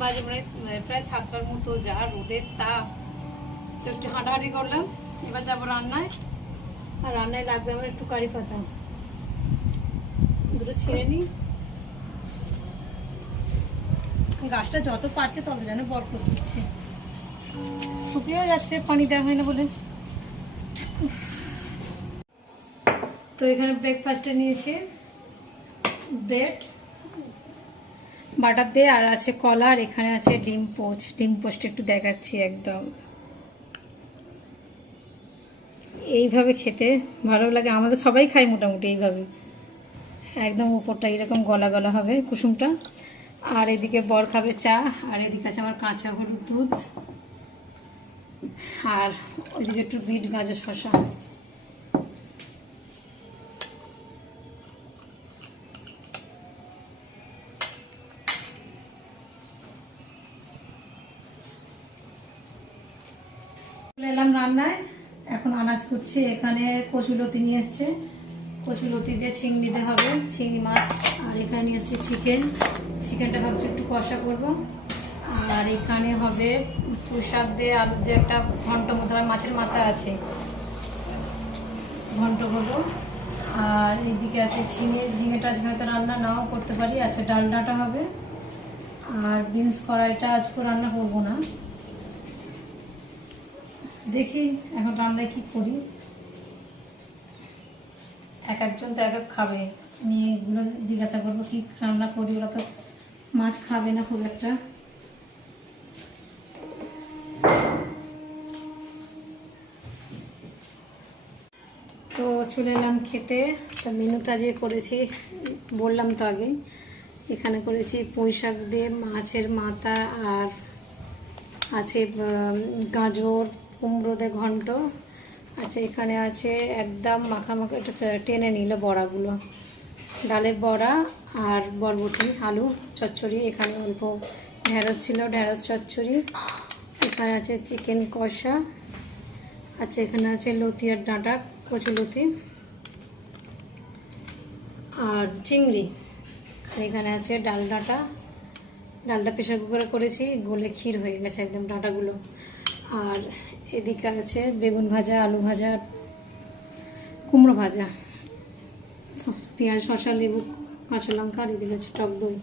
বাজে প্রায় 7টার মতো, যা রোদের তাপ। তো একটু হাঁটাহাঁটি করলাম, এবার যাবো রান্নায়। আর রান্নায় লাগবে আমার একটু কারি পাতা, দুটো ছিঁড়ে নিই। গাছটা যত পারছে তত যেন বরকত দিচ্ছে, শুকিয়ে যাচ্ছে পানি দেওয়া হয় না বলে। তো এখানে ব্রেকফাস্টে নিয়েছি ব্রেড বাটার দিয়ে, আর আছে কলা, আর এখানে আছে ডিম পোচ। ডিম পোচটা একটু দেখাচ্ছি, একদম এইভাবে খেতে ভালো লাগে। আমাদের সবাই খাই মোটামুটি এইভাবে, একদম উপরটা এরকম গলা গলা হবে কুসুমটা। আর এদিকে বর খাবে চা, আর এদিকে আছে আমার কাঁচা হলুদ দুধ, আর ওইদিকে একটু বিট গাজর শসা। এলাম রান্নায়, এখন আনাজ করছি। এখানে কচুলতি নিয়ে এসছে, কচুলতি দিয়ে চিংড়ি দিতে হবে, চিংড়ি মাছ। আর এখানে নিয়ে এসছি চিকেন, চিকেনটা ভাবছি একটু কষা করব। আর এখানে হবে পুঁই শাক দিয়ে আলু দিয়ে একটা ঘন্ট মতো হয়, মাছের মাথা আছে, ঘন্ট করবো। আর এদিকে আছে ঝিঙেটা, আজকে হয়তো রান্না নাও করতে পারি। আচ্ছা, ডালনাটা হবে। আর বিনস কড়াইটা আজকে রান্না করবো না, দেখি এখন রান্নায় কি করি। এক একজন তো এক এক খাবে, আমি এগুলো জিজ্ঞাসা করবো কি রান্না করি। ওরা তো মাছ খাবে না খুব একটা। তো চলে এলাম খেতে। তো মেনুটা যে করেছি বললাম তো আগে, এখানে করেছি পুঁই শাক দিয়ে মাছের মাথা, আর আছে গাজর কুমড়ো দিয়ে ঘন্ট। আচ্ছা, এখানে আছে একদম মাখামাখা, এটা টেনে নিল বড়াগুলো, ডালের বড়া আর বরবটি আলু চচ্চড়ি। এখানে অল্প ঢেঁড়স ছিল, ঢেঁড়স চচ্চড়ি। এখানে আছে চিকেন কষা। আচ্ছা, এখানে আছে লতি আর ডাঁটা, কচুলতি আর চিংড়ি। আর এখানে আছে ডালটা, ডালটা প্রেশার কুকারে করেছি, গলে ক্ষীর হয়ে গেছে একদম ডাঁটাগুলো। আর এদিকে আছে বেগুন ভাজা, আলু ভাজা, কুমড়ো ভাজা, পেঁয়াজ শসা লেবু কাঁচা লঙ্কা। আর এদিকে আছে টক দই।